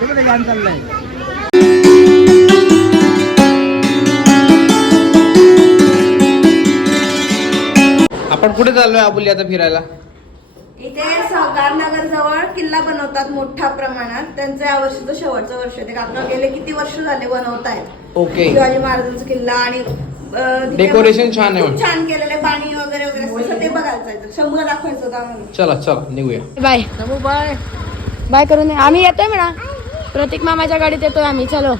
तिकडे गाण चाललंय. आपण कुठे चाललोय आपुली आता फिरायला? इथे सहकार नगर जवळ किल्ला बनवतात मोठ्या प्रमाणात. त्यांचं या वर्षीचं शेवटचं वर्ष आहे. ते काका गेले किती वर्ष झाले बनवतायत? ओके शिवाजी महाराजांचा किल्ला आणि Decoration छान आहे. छान केलेले पाणी वगैरे वगैरे ते शंभर दाखवायचं होतं चला चला निघूया. बाय. बाय. बाय करून दे. आम्ही येतोय म्हणा. प्रतीक मामाच्या गाडीत येतोय आम्ही. चलो.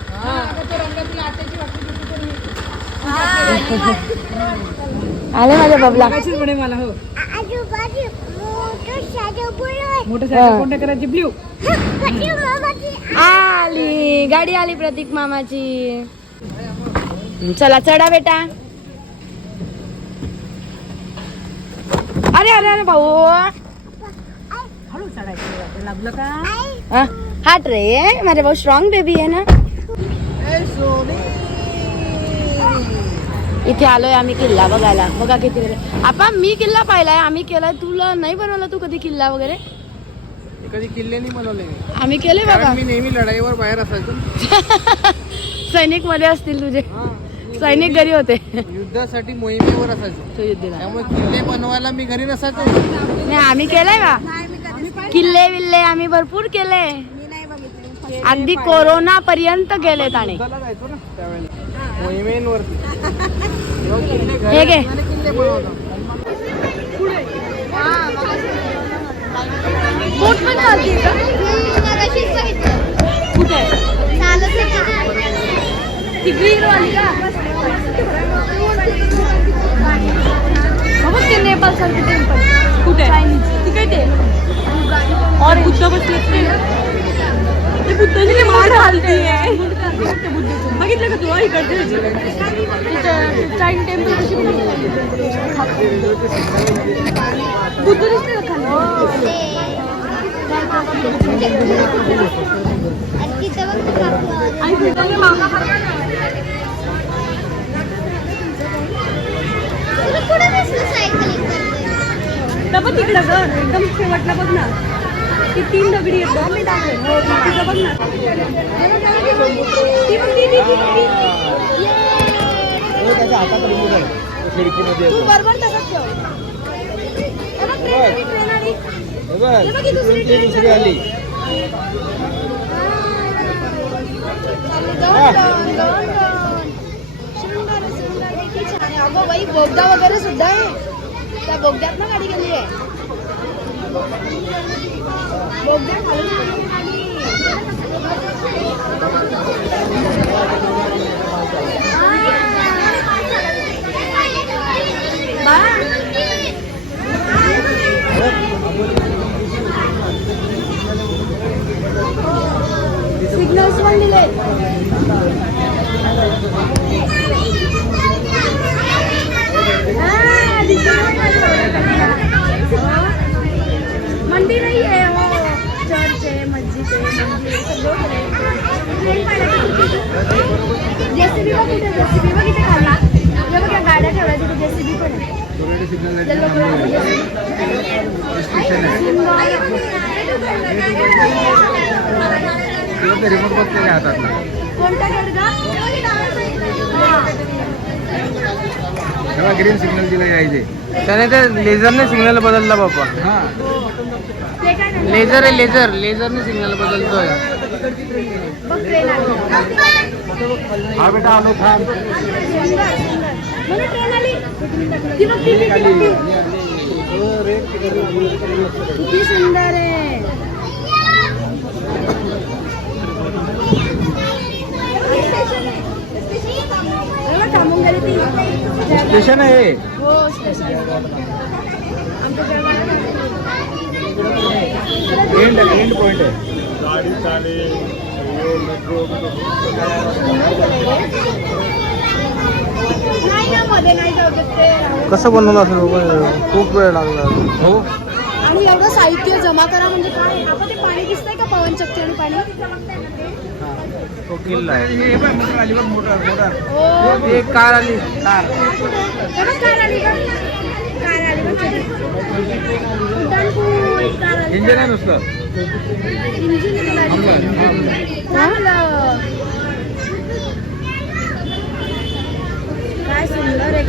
आले माझ्या बबला. आली. गाडी आली प्रतीक मामाची. चला चढा बेटा. अरे अरे अरे भाऊ. हा, हाट रे. माझे भाऊ स्ट्रॉंग बेबी आहे ना. इथे आलोय आम्ही किल्ला बघायला. बघा किती वेळ. आपा मी किल्ला पाहिलाय. आम्ही केलाय. तुला नाही बनवला तू कधी किल्ला वगैरे? कधी किल्ले नाही बनवले. आम्ही केले बघा मी नेहमी लढाईवर बाहेर असायचो. सैनिकमध्ये असतील तुझे. सैनिक घरी होते. युद्धासाठी मोहिमेवर असायचो. युद्धीला. त्यामुळे किल्ले बनवायला मी घरी नसायचो. नाही आम्ही केलंय का? किल्ले विल्ले आम्ही भरपूर केले. मी नाही बघितले अगदी कोरोना पर्यंत किल्ले घरी हे कुठे? ती ग्रीन वाली का? बघ ते नेपाळ सारखे टेम्पल कुठे? तिकडे ते. और बुद्ध बसले ते. बुद्धाची मार घालते बघितलं का तू? इकडे चाईन टेम्पल कशी बुद्ध दिसते का खाली? आणि तिथं मामा बघ तिकडं ग एकदम शेवटला बघ ना. ती तीन दगडी आहेत बघ. मी दाखवेन हो तिथं बघ ना. ती बघ, ती, ती, ती, ती. त्याच्या हातात रिमोट आहे. खिडकीमध्ये तू बरोबर तसंच ठेव. हे बघ, train आली. हे बघ हे ही दुसरी दोन, दोन, दोन. सुंदर, सुंदर, किती छान बाई बोगदा वगैरे सुद्धा आहे. त्या बोगद्यात ना गाडी गेली आहे बोगद्या खाली गेली गाडी. सिग्नल्स पण दिले हा, दिसलं मंडी नाही आहे हो चर्च आहे मस्जिद आहे मंदिर आहे, सगळं जेसीबी बघ कुठे जेसीबी बघ इथे खाल्ला हे बघ या गाड्या ठेवल्या तिथे जेसीबी पण आहे. कोरेडे सिग्नल चल बघ, बघ, किंवा ते रिमोट बघ त्याच्या हातात? कोणता तेव्हा ग्रीन सिग्नल दिलं यायचे. त्याने ते लेझरने सिग्नल बदलला हा. नाही लेझर आहे लेझर लेझरने सिग्नल बदलतोय. हा बेटा आलो ती. किती सुंदर आहे थांबून गेली ती जळगाव. स्टेशन आहे. हो स्टेशन एंड एंड पॉइंट कसं बनवलं असेल बाबा? खूप वेळ लागला. हो? आणि एवढं साहित्य जमा करा म्हणजे काय? आपण ते पाणी दिसतंय का पवनचक्की आणि पाणी? तो किल्ला आहे हे बघ मोटर आली बघ मोटर मोटर. एक कार आली. कार. बघ कार आली बघ कार आली बघ इंजिन आहे नुसतं. काय सुंदर आहे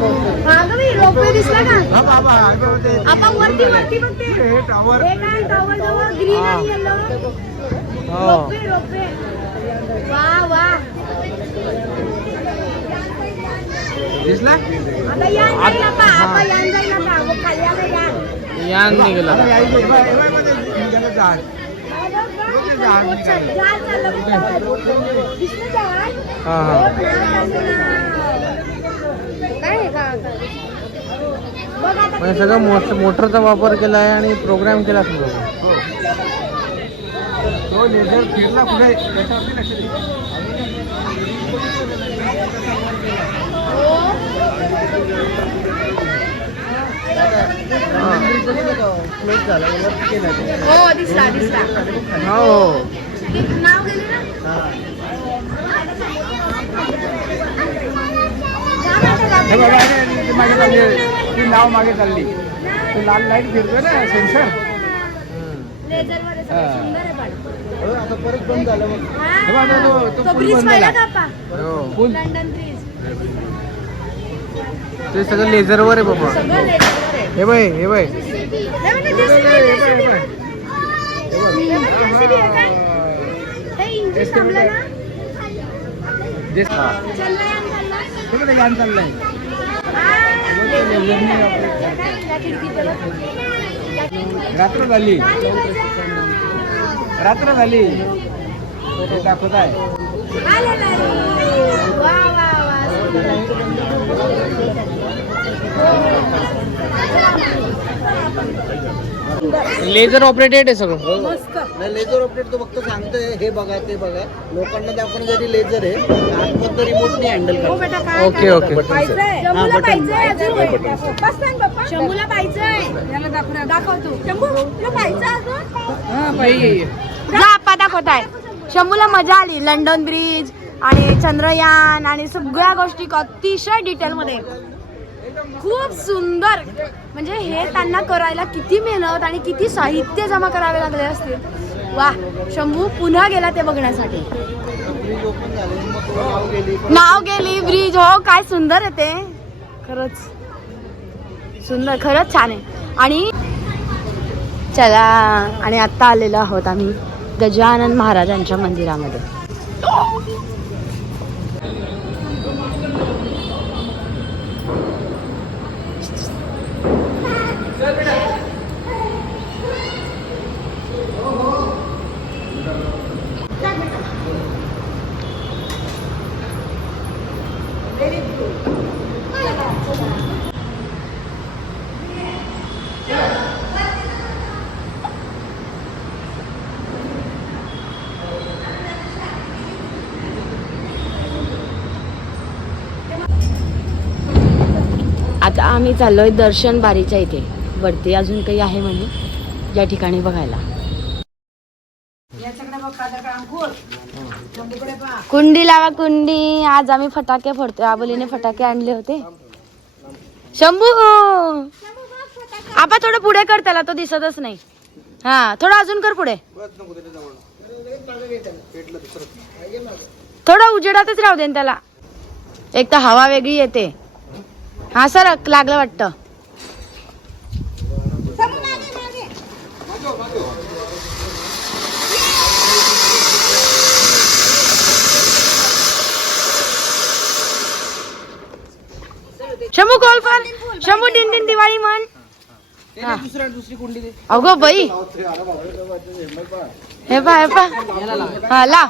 रोपवे दिसला का हा हा आपण वरती वरती बघते हे टॉवर हे टॉवर जवळ ग्रीन आणि येलो हो रोपवे रोपवे वा वा दिसला आता यान जाईल आता आता यान जाईल आता खाली आलं यान यान निघालं आता. हे हे जहाज. जहाज चाललं? दिसलं जहाज? हा हा. म्हणजे सगळं मोठ मोटरचा वापर केला आहे आणि प्रोग्राम केला हो. तो लेझर फिरला पुढे. त्याच्यावरती लक्ष दे. हो. दिसला दिसला. हो नाव गेले ना? हे बघा, ती मागे चालली ती नाव मागे चालली ती लाल लाइट फिरतोय ना सेन्सर. आता परत बंद झालं हा, बघा, तो- तो- तो तो पूल ब्रिज बंद पाहिला झाला. आपा? हो पूल लंडन ब्रिज ते सगळं लेझरवर आहे बाबा सगळं लेझरवर आहे हे बाय हे बाय नाही JCB आहे, JCB आहे. बघ, JCB आहे काय? हे इंजिन थांबलं ना जे- चंद्रयान चाललं. हे बघ, ते गाणं चाललंय हा, त्या खिडकीत बघ. रात्र झाली. रात्र झाली हे दाखवत आहे आलेलं आहे. वा, वा, वा. लेझर ऑपरेटेड आहे सगळं नाही लेझर ऑपरेट तो फक्त सांगतोय हे बघा ते बघा. लोकांना आपण जरी लेझर आहे. आतमधलं रिमोटने हँडल हो करतो. बेटा, काय ओके ओके. पाहिजे. शंभूला पाहिजे अजून बस ना पप्पा. शंभूला पाहिजे. याला दाखव दाखव तू शंभू तुला पाहिजे अजून? जा आप्पा दाखवताय. शंभूला मजा आली. लंडन ब्रिज आणि चंद्रयान आणि सगळ्या गोष्टी अतिशय डिटेल मध्ये. खूप सुंदर. म्हणजे हे त्यांना करायला किती मेहनत आणि किती साहित्य जमा करावे लागले असतील. वा शंभू पुन्हा गेला ते बघण्यासाठी. नाव गेली ब्रिज. हो काय सुंदर आहे ते. खरंच. सुंदर खरंच छान आहे. आणि चला आणि आता आलेलो आहोत आम्ही गजानन महाराजांच्या मंदिरामध्ये. आम्ही चाललोय दर्शन बारीच्या इथे. वरती अजून काही आहे म्हणे या ठिकाणी बघायला. कुंडी लावा कुंडी. आज आम्ही फटाके फोडतोय. आबोलीने फटाके आणले होते. शंभू! आपा थोडं पुढे कर त्याला तो दिसतच नाही. हा थोडं अजून कर पुढे. थोडं उजेडातच राहू दे त्याला. एक तर हवा वेगळी येते. हा सर लागलं वाटतं. शंभू कॉल कर शंभू दिन दिन दिवाळी म्हण. दुसऱ्या दुसरी कुंडी अगो बाई. हे पा हे पा हा ला.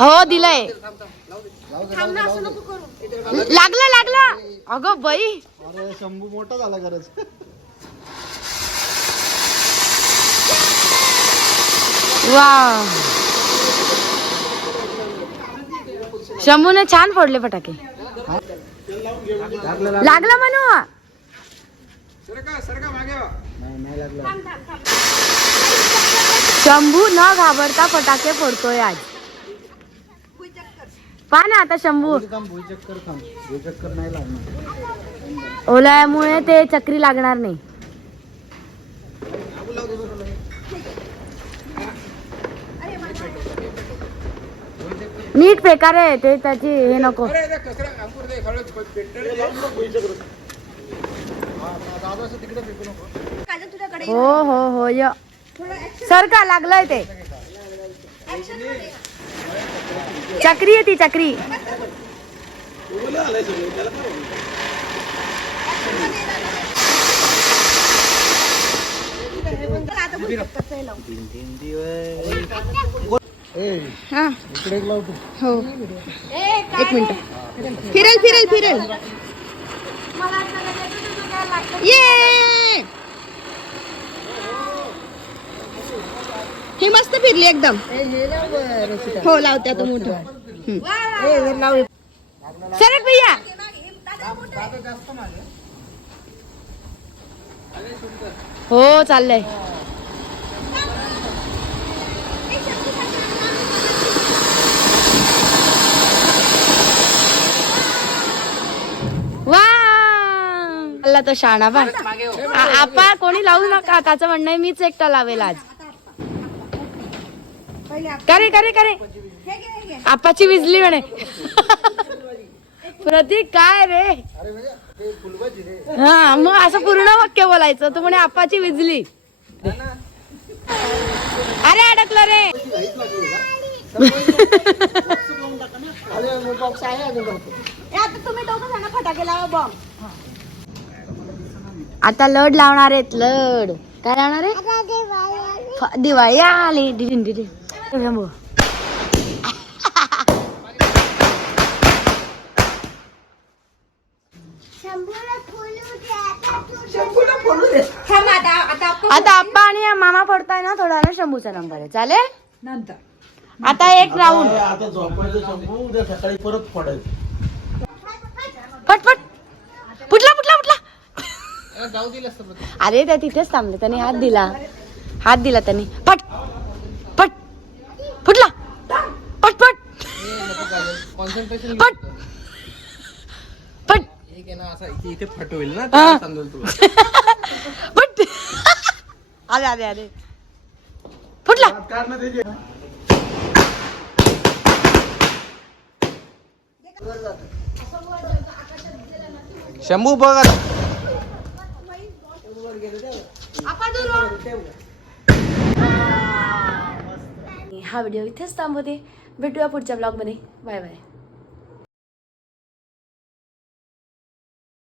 हो दिलंय. लागला लागला. अगो बाई. अरे शंभू मोठा झाला खरंच. वा. शंभूने छान फोडले फटाके. लागला म्हणू. सरका सरका मागे. नाही नाही लागला शंभू न घाबरता फटाके फोडतोय आज. पहा ना आता शंभू. ओल्यामुळे ते चक्री लागणार नाही. नीट फेका रे ते त्याची हे नको. हो हो हो य. सर का लागलंय ते. चक्री आहे ती चक्री. हा. हो. एक मिनिट. फिरेल फिरेल फिरेल. ये! हे मस्त फिरली एकदम. हो लावते आता मोठं. सरक भैया. हो चाललंय. वा! अल्ला तो शाणा बा. आ- आपा कोणी लावू नका. त्याचं म्हणणं आहे मीच एकटा लावेल आज. करे करे करे. आपाची विजली म्हणे. प्रतीक काय रे? हा मग असं पूर्ण वाक्य बोलायचं. तू म्हणे आपाची विजली. अरे अडकलं रे. आता लड लावणार आहेत लड काय लावणार आहे? दिवाळी आली. डिडिन. हे थांबव. आता आप्पा आणि मामा पडताय ना थोडा ना शंभूचा नंबर आहे. चालेल? नंतर. आता एक राऊंड आता झोपायचं संपू उद्या सकाळी परत पडायचं. पट पट फुटला फुटला. फुटला जाऊ दिलं असतं बघ. अरे त्या तिथेच थांबले त्याने हात दिला. हात दिला त्यांनी. पट फुटला पट पट कॉन्सन्ट्रेशन पट पट एक आहे ना असा इथे इथे फट होईल ना. त्याला तुला. पट अरे अरे अरे फुटला. शंभू बघ. हा व्हिडिओ इथेच थांबवते. भेटूया पुढच्या ब्लॉगमध्ये बाय बाय.